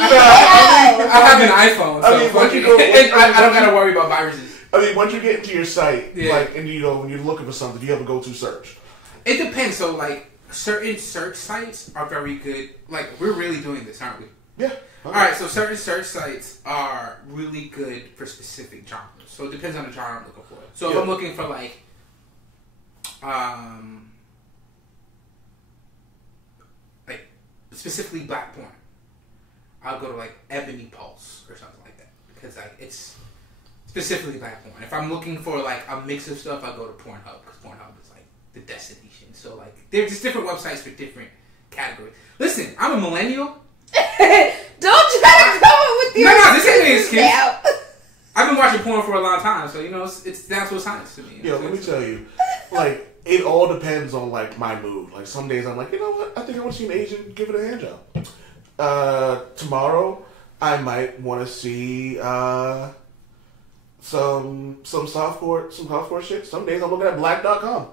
I have an iPhone, so I mean, once you go, I don't gotta worry about viruses. I mean, once you get into your site, like, and you know, when you're looking for something, you have a go-to search. It depends. So, like, certain search sites are very good. Like, we're really doing this, aren't we? Yeah. Okay. All right. So, certain search sites are really good for specific genres. So, it depends on the genre I'm looking for. So, if I'm looking for like, specifically black porn, I'll go to like Ebony Pulse or something like that because like it's specifically black porn. If I'm looking for like a mix of stuff, I go to Pornhub because Pornhub is like the destination. So like there's just different websites for different categories. Listen, I'm a millennial. Don't try to come up with your No, this ain't an excuse. now. I've been watching porn for a long time, so you know it's natural science to me. Yeah, let me tell you, like it all depends on like my mood. Like some days I'm like, you know what, I think I want to see an Asian give it a hand job. Tomorrow I might want to see some softcore shit. Some days I'm looking at black.com.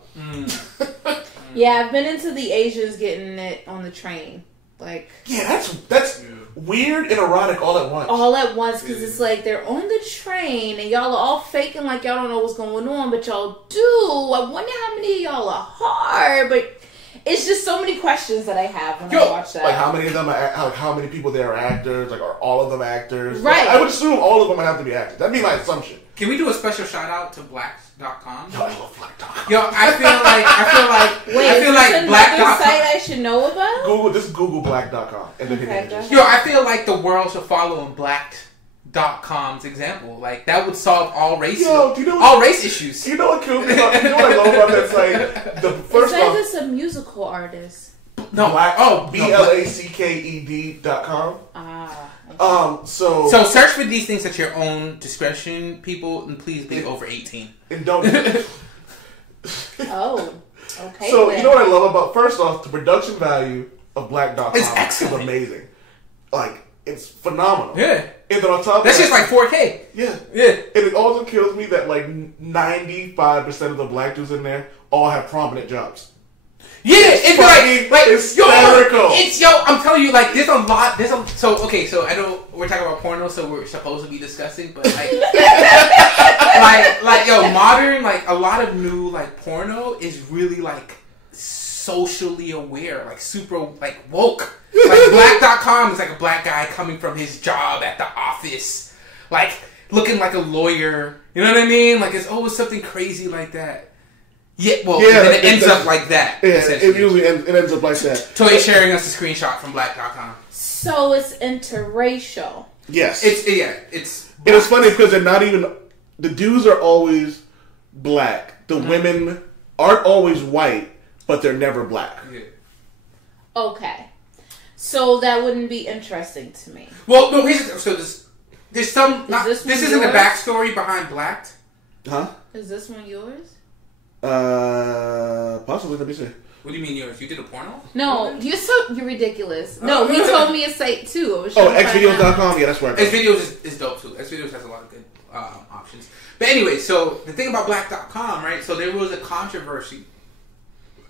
Yeah, I've been into the Asians getting it on the train. Like, yeah, that's weird and erotic all at once. All at once, because it's like they're on the train and y'all are all faking like y'all don't know what's going on, but y'all do. I wonder how many of y'all are hard, but it's just so many questions that I have when I watch that. Like how many of them are, how many people there are actors? Like are all of them actors? Right. I would assume all of them would have to be actors. That'd be my assumption. Can we do a special shout out to Blacks.com? Yo, I love black.com. Yo, I feel like Black.com site I should know about? Google black.com and then hit images. Yo, I feel like the world should follow in Black.com's example. Like that would solve all race all race issues. You know what kills me about, you know what I love about that site? The first it says it's a musical artist. No, BLACKED.com. So search for these things at your own discretion, people, and please be over 18. And don't. Oh, okay. So you know what I love about? First off, the production value of Black.com is amazing. Like it's phenomenal. Yeah. And then on top of that's just like 4K. Yeah. Yeah. And it also kills me that like 95% of the black dudes in there all have prominent jobs. Yeah, it's like hysterical. I'm telling you, like there's a lot. So I know we're talking about porno, so we're supposed to be discussing, but like, modern, like a lot of new like porno is really like socially aware, like super like woke. Like Black.com is like a black guy coming from his job at the office, like looking like a lawyer. You know what I mean? Like it's always something crazy like that. Yeah, well, then it ends up like that. Yeah, it usually ends up like that. Toy sharing us a screenshot from Black.com. So it's interracial. Yes. It's and it's funny because they're not even, the dudes are always black. The women aren't always white, but they're never black. Yeah. Okay. So that wouldn't be interesting to me. Well, no, there's some, this isn't the yours? backstory behind Black. Huh? Is this one yours? Possibly. Let me see. What do you mean yours? You did a porno? No, you're ridiculous. No, he told me a site too. Xvideos.com? Yeah, that's where I go. Xvideos is dope too. Xvideos has a lot of good options. But anyway, so the thing about Black.com, right? So there was a controversy,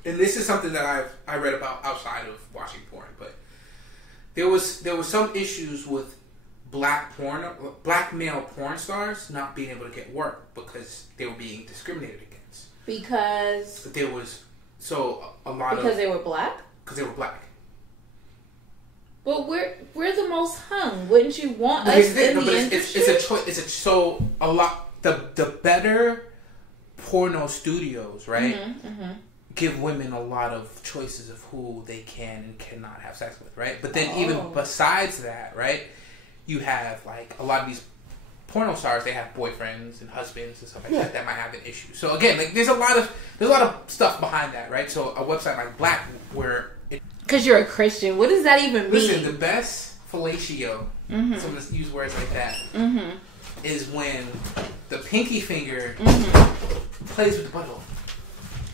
and this is something that I read about outside of watching porn, but there was some issues with black male porn stars not being able to get work because they were being discriminated against. Because there was because they were black. Because they were black. But we're the most hung. Wouldn't you want us in the industry? It's a choice. The better porno studios, right? Give women a lot of choices of who they can and cannot have sex with, right? But then even besides that, right? You have like a lot of these porno stars, they have boyfriends and husbands and stuff like that might have an issue. So again, like there's a lot of stuff behind that, right? So a website like Black, where because you're a Christian, what does that even mean? Listen, the best fellatio, so I'm gonna use words like that, is when the pinky finger plays with the butthole.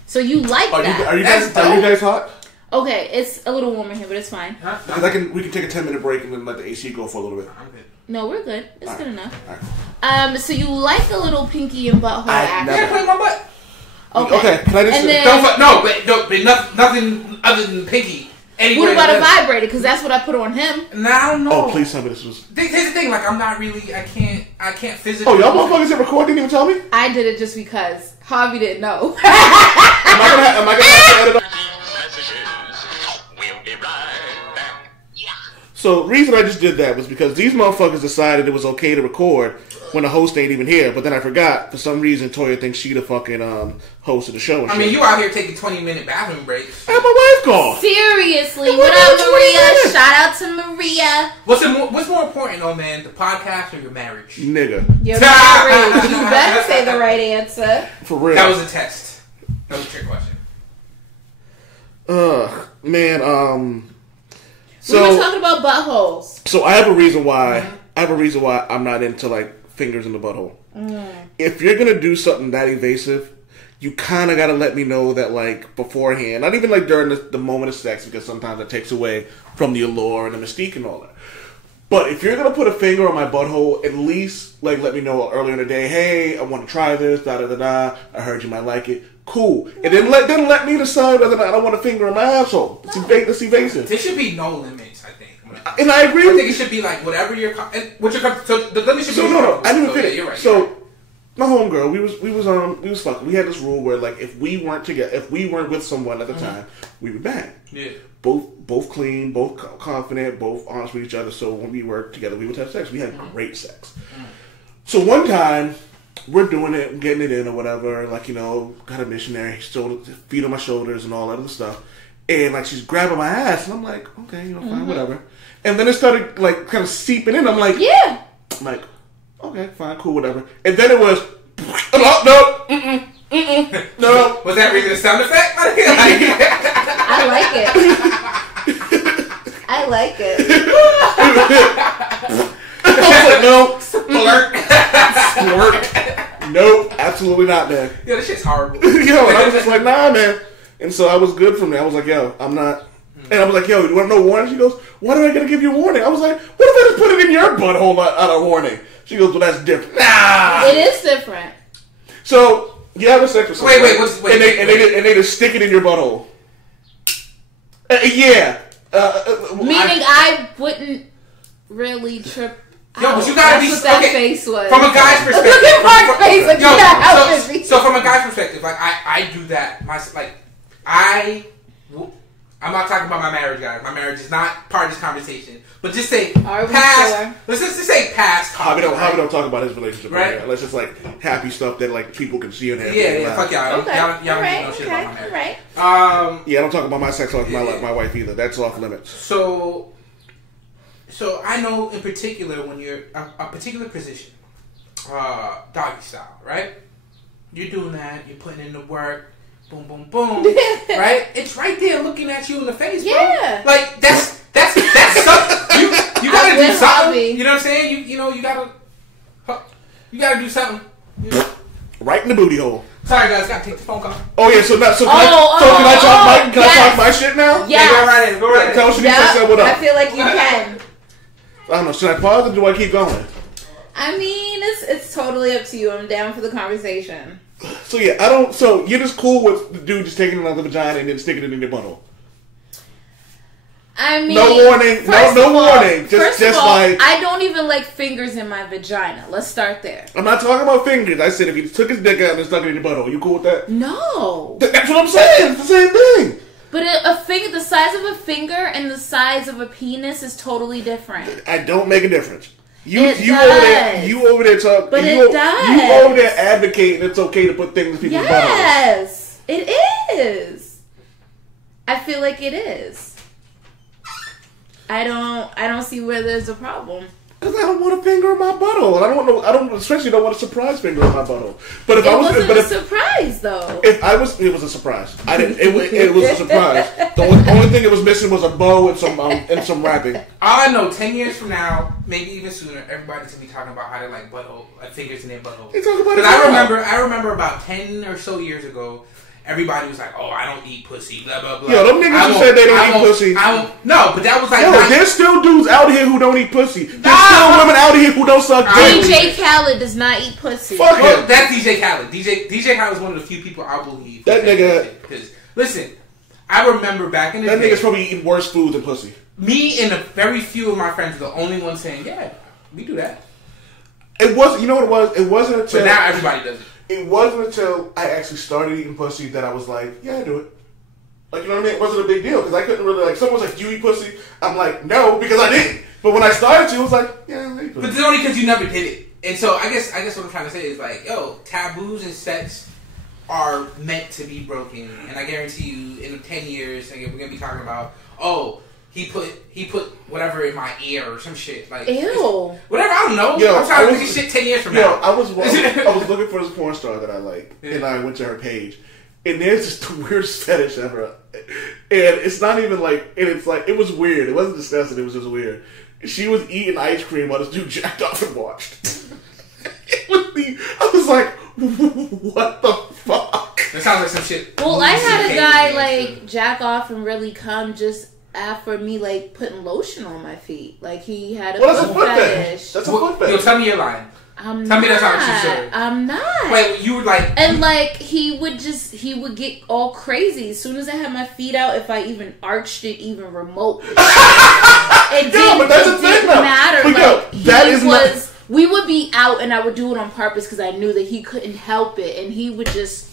So you like that? Are you guys hot? Okay, it's a little warmer here, but it's fine. Because we can take a 10-minute break and then let the AC go for a little bit. I'm good. No, we're good. It's good enough. Right. So you like a little pinky and butthole action? Yeah, play my butt. Okay. Can I just and then, but nothing other than pinky anywhere. What about a vibrator? Because that's what I put on him. Nah, I don't know. Oh, please tell me this was. Here's the thing. Like, I'm not really. I can't physically. Oh, y'all motherfuckers hit record? Didn't even tell me. I did it just because Harvey didn't know. Am I gonna have to edit up? We'll be right back. So the reason I just did that was because these motherfuckers decided it was okay to record when the host ain't even here. But then I forgot, for some reason, Toya thinks she the fucking host of the show. And I mean, you out here taking 20-minute bathroom breaks. I had my wife call. Seriously, what up, Maria? Shout out to Maria. What's more important, though, man? The podcast or your marriage? Nigga. Your marriage. You better say the right answer. For real. That was a test. That was a trick question. Man, We were talking about buttholes. So I have a reason why. I'm not into like fingers in the butthole. If you're gonna do something that evasive, you kind of gotta let me know that like beforehand. Not even like during the moment of sex, because sometimes it takes away from the allure and the mystique and all that. But if you're gonna put a finger on my butthole, at least like let me know earlier in the day. Hey, I want to try this. Da da da da. I heard you might like it. Cool. And then let me decide whether or not I don't want a finger in my asshole. It's evasive. There should be no limits, I think. And I agree. I think it should be like whatever your so the limit should be. No. I didn't finish. You're right. So my homegirl, we was fucking. We had this rule where like if we weren't together, if we weren't with someone at the time, we would bang. Yeah. Both clean, both confident, both honest with each other. So when we worked together, we would have sex. We had great sex. So one time, we're doing it, getting it in or whatever. Like, you know, got a missionary, feet on my shoulders and all that other stuff. And like she's grabbing my ass, and I'm like, okay, you know, fine, whatever. And then it started like kind of seeping in. I'm like, yeah. I'm like, okay, fine, cool, whatever. And then it was, no. Was that really the sound effect? I like it. I like it. I was like, no. Splurt. Nope, absolutely not, man. Yeah, this shit's horrible. Yo, and I was just like, nah, man. And so I was good from there. I was like, yo, I'm not. And I was like, yo, you want to know warning? She goes, why do I gotta give you a warning? I was like, what if I just put it in your butthole on a warning? She goes, well, that's different. Nah. It is different. So you have a sex with someone. Wait, and they just stick it in your butthole. Yeah. Meaning I wouldn't really trip. Yo, but you gotta That's what that face was. From a guy's perspective. Look at Mark's face. Like, so from a guy's perspective, like I do that. I'm not talking about my marriage, guys. My marriage is not part of this conversation. But just say past. Sure? Let's just say past. Javi don't talk about his relationship right? Right? Let's just like happy stuff that like people can see and have. Yeah. Fuck y'all. Okay. Y'all don't know shit about my marriage. Right. Yeah, I don't talk about my sex life with my wife either. That's off limits. So I know in particular when you're a particular position, doggy style, right? You're doing that. You're putting in the work. Boom, boom, boom. Right? It's right there looking at you in the face, bro. Yeah. Like, that's something. You gotta do something. Hobby. You know what I'm saying? You gotta do something. You know? Right in the booty hole. Sorry, guys. Gotta take the phone call. Oh, yeah, can I talk my shit now? Yes. Yeah, go right in. Tell Shanice I said what up. I feel like you can. I don't know. Should I pause or do I keep going? I mean, it's totally up to you. I'm down for the conversation. So yeah, so you're just cool with the dude just taking another vagina and then sticking it in your butthole? I mean, no warning, no warning. Just like I don't even like fingers in my vagina. Let's start there. I'm not talking about fingers. I said if he took his dick out and stuck it in your butthole, you cool with that? No. That's what I'm saying. It's the same thing. But a finger, the size of a finger and the size of a penis is totally different. I don't make a difference. You does. over there talk. But you it does. You over there advocating it's okay to put things in people's buttholes. Yes, it is. I feel like it is. I don't see where there's a problem. Because I don't want a finger in my butthole. I don't especially don't want a surprise finger in my butthole. But if it I was, wasn't a surprise though. If I was, it was a surprise. I didn't. It was a surprise. The only thing it was missing was a bow and some wrapping. All I know, 10 years from now, maybe even sooner, everybody's gonna be talking about how they like butthole, like fingers in their butthole. They talk about it. Because I remember about 10 or so years ago. Everybody was like, "Oh, I don't eat pussy." Blah blah blah. Yo, them niggas who said they don't eat pussy. No, but that was like. Yo, there's still dudes out here who don't eat pussy. There's still women out here who don't suck dick. DJ Khaled does not eat pussy. Fuck him. That's DJ Khaled. DJ Khaled is one of the few people I believe that nigga. Because listen, I remember back in the that day, nigga's probably eating worse food than pussy. Me and a very few of my friends were the only ones saying, "Yeah, we do that." It wasn't. You know what it was? It wasn't until But now everybody does it. It wasn't until I actually started eating pussy that I was like, yeah, I do it. Like, you know what I mean? It wasn't a big deal because I couldn't really, like, someone was like, you eat pussy? I'm like, no, because I didn't. But when I started to, it was like, yeah, I eat pussy. But it's only because you never did it. And so I guess what I'm trying to say is like, yo, taboos and sex are meant to be broken. And I guarantee you, in 10 years, we're gonna be talking about, oh, he put whatever in my ear or some shit. Like, ew. Whatever, I don't know. Yo, I'm trying to think of shit 10 years from now. I was looking for this porn star that I like, and I went to her page, and there's just the weirdest fetish ever. And it's not even like, and it's like, it was weird. It wasn't disgusting. It was just weird. She was eating ice cream while this dude jacked off and watched. I was like, what the fuck? That sounds like some shit. Well, I had a guy like jack off and really come just after me like putting lotion on my feet. Like he had a foot fetish. That's a foot fetish. Yo, tell me you're lying. Tell me that's not what you said. I'm not. Wait, you were like... And like, he would get all crazy. As soon as I had my feet out, if I even arched it even remotely. It didn't matter. But like, we would be out and I would do it on purpose because I knew that he couldn't help it. And he would just...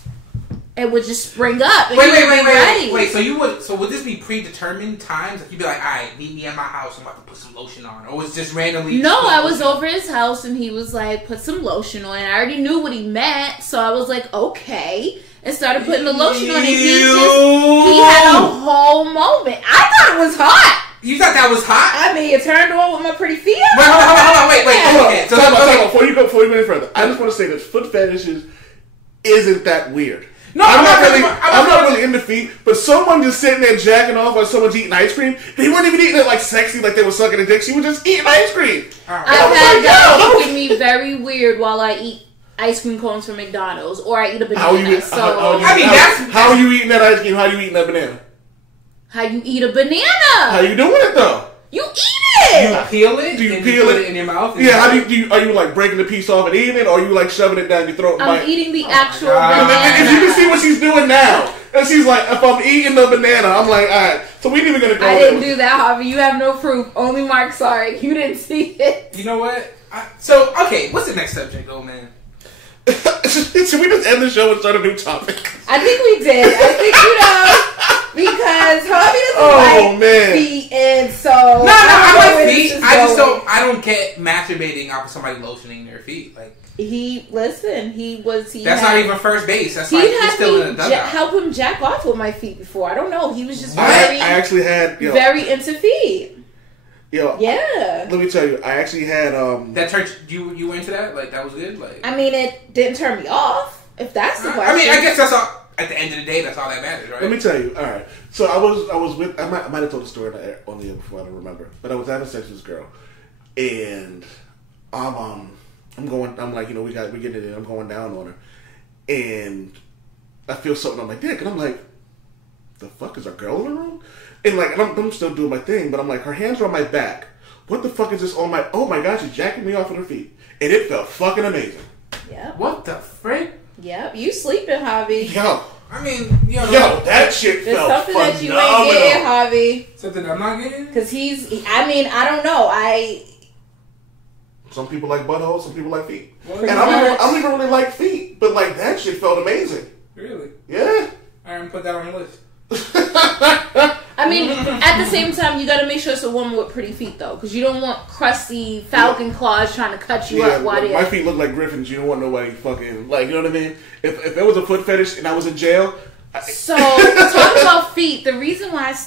It would just spring up. And Wait. So would this be predetermined times? Like you'd be like, all right, meet me at my house. I'm about to put some lotion on, or was it just randomly? No, I was over his house and he was like, put some lotion on. And I already knew what he meant, so I was like, okay, and started putting the lotion on. And he had a whole moment. I thought it was hot. You thought that was hot? I mean, it turned on with my pretty feet. Wait, hold on, wait. So before you go any further, I just want to say that foot fetishes isn't that weird. No, I'm not really into feet, but someone just sitting there jacking off while someone's eating ice cream, they weren't even eating it like sexy, like they were sucking a dick. She was just eating ice cream. I've had guys look at me very weird while I eat ice cream cones from McDonald's, or I eat a banana. How are you eating that ice cream? How are you eating that banana? How you eat a banana? How you doing it though? You eat it. You peel it. Do you and peel put it in your mouth? Yeah. How do you? Are you like breaking the piece off and eating it, or are you like shoving it down your throat? I'm eating the actual banana. If you can see what she's doing now, and she's like, if I'm eating the banana, I'm like, all right. So we ain't even gonna go. I didn't do that, Harvey. You have no proof. Only Mark saw it. You didn't see it. You know what? Okay. What's the next subject, though, man? Should we just end the show and start a new topic? I think we did. I think because Harvey doesn't like feet, and so I like feet. I don't get masturbating off of somebody lotioning their feet. Like that's not even first base. That's like he's still in a dugout. Help him jack off with my feet before. I don't know. He was just I actually had very into feet. Yeah. Let me tell you, I actually had that turned you were into that? Like that was good? Like I mean, it didn't turn me off. If that's the question. I mean, I guess that's all. At the end of the day, that's all that matters, right? Let me tell you. All right. So I was with. I might have told the story on the air before. I don't remember. But I was having sex with this girl, and I'm going. I'm like, we getting it in. I'm going down on her, and I feel something on my dick, and I'm like, the fuck is a girl in the room? And like, I'm still doing my thing, but I'm like, her hands are on my back. What the fuck is this on my? Oh my god, she's jacking me off with her feet, and it felt fucking amazing. Yeah. What the frick? Yep, you sleeping, Javi. Yo. I mean, that shit There's felt something phenomenal. that you ain't getting, Javi. Something I'm not getting? Because I don't know. Some people like buttholes, some people like feet. And I don't even really like feet, but like that shit felt amazing. Really? Yeah. I haven't put that on the list. I mean, at the same time, you got to make sure it's a woman with pretty feet, though, because you don't want crusty falcon claws trying to cut you up. My feet look like griffins. You don't want nobody fucking you know what I mean? If there was a foot fetish and I was in jail. So talking about feet,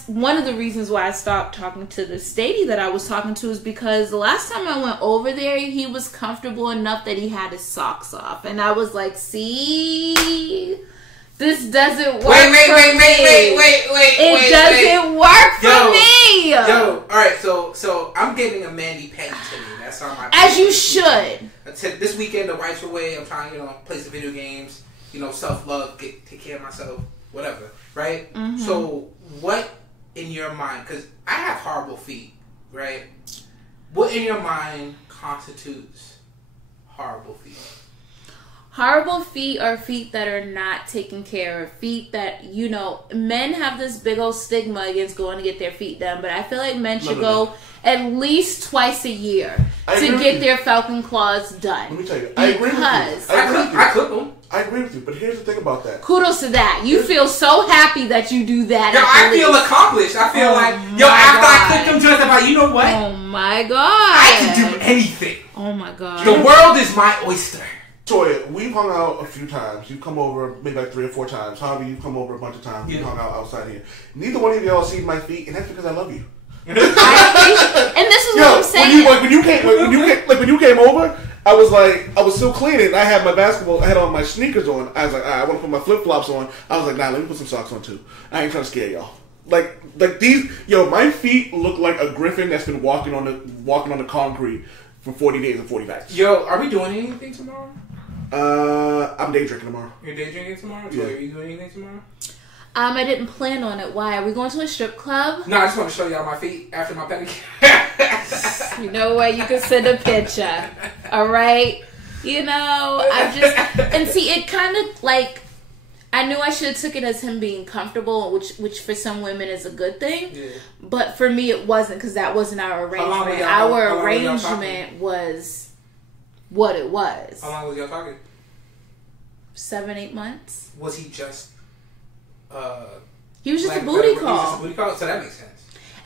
one of the reasons why I stopped talking to the statey that I was talking to is because the last time I went over there, he was comfortable enough that he had his socks off, and I was like, see. This doesn't work for me. It doesn't work for me. Yo, alright, so I'm getting a Mandy Petty today. That's on my As you should. This weekend, the wife's away. I'm trying, play some video games, self-love, take care of myself, whatever, right? Mm-hmm. So what in your mind, because I have horrible feet, right? What in your mind constitutes horrible feet? Horrible feet are feet that are not taken care of. Feet that, you know, men have this big old stigma against going to get their feet done, but I feel like men should go at least twice a year to get their falcon claws done. Let me tell you, I agree with you. I clip them. I agree with you, but here's the thing about that. Kudos to that. You feel so happy that you do that. Yo, I feel accomplished. I feel like, yo, after I clip them joints, I'm like, you know what? Oh my God. I can do anything. Oh my God. The world is my oyster. Toya, we've hung out a few times. You come over maybe like 3 or 4 times. Javi, you've come over a bunch of times. We hung out outside here. Neither one of y'all seen my feet, and that's because I love you. And this is what I'm saying. When you came over, I was still cleaning. I had I had all my sneakers on. I was like, I want to put my flip flops on. I was like, nah, let me put some socks on too. I ain't trying to scare y'all. Like these, my feet look like a griffin that's been walking on the concrete for 40 days and 40 nights. Yo, are we doing anything tomorrow? I'm day drinking tomorrow. You're day drinking tomorrow? Yeah. Are you doing anything tomorrow? I didn't plan on it. Why? Are we going to a strip club? No, I just want to show y'all my feet after my pedicure. You know what? You can send a picture. All right? You know, and see, it kind of like, I knew I should have took it as him being comfortable, which for some women is a good thing. Yeah. But for me, it wasn't, because that wasn't our arrangement. Our arrangement was what it was. How long was y'all talking? 7-8 months. Was he just... he was just a booty call. He was just a booty call, so that makes sense.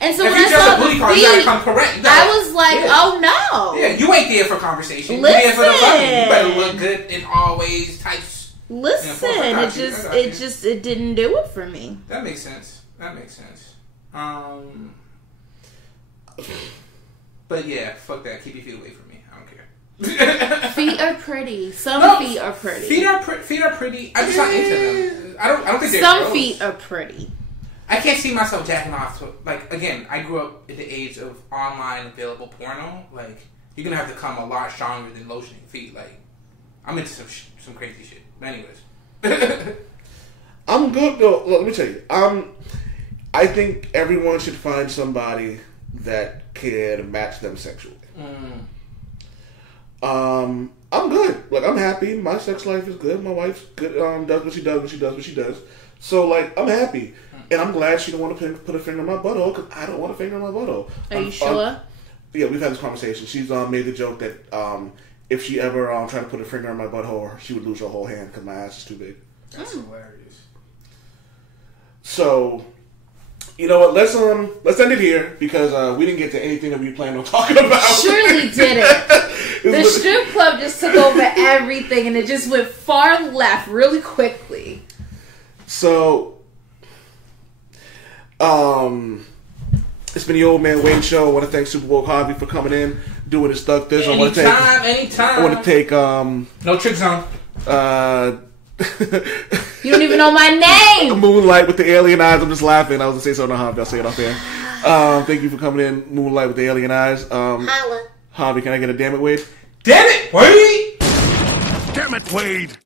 And so if when I saw the call, feet, you gotta come correct. I was like, oh no. Yeah, you ain't there for conversation. Listen. You're there for the fucking. You better look good in all ways, types. Listen, it didn't do it for me. That makes sense. But yeah, fuck that. Keep your feet away from me. I don't care. Feet are pretty. Some feet are pretty. Feet are pretty. I'm just not into them. I don't think they're some gross. Feet are pretty. I can't see myself jacking off to, like, again, I grew up in the age of online available porno. Like, you're gonna have to come a lot stronger than lotioning feet. Like, I'm into some crazy shit. But anyways. I'm good though. Look, let me tell you. I think everyone should find somebody that can match them sexually. I'm good. Like, I'm happy. My sex life is good. My wife's good. Does what she does when she does what she does. So, like, I'm happy. And I'm glad she don't want to put a finger in my butthole, because I don't want a finger in my butthole. Are you sure? Yeah, we've had this conversation. She's made the joke that if she ever tried to put a finger in my butthole, she would lose her whole hand because my ass is too big. That's hilarious. So, you know what? Let's end it here, because we didn't get to anything that we planned on talking about. Surely didn't. The strip club just took over everything, and it just went far left really quickly. So, it's been the Old Man Wayne Show. I want to thank Super Bowl Harvey for coming in, doing his stuff. Anytime. I want to take no trick zone. You don't even know my name. Moonlight with the alien eyes. I'm just laughing. I was gonna say something to Harvey. I'll say it off there. Thank you for coming in, Moonlight with the alien eyes. Holla. Harvey, can I get a damn it, Wade? Damn it, Wade! Damn it, Wade!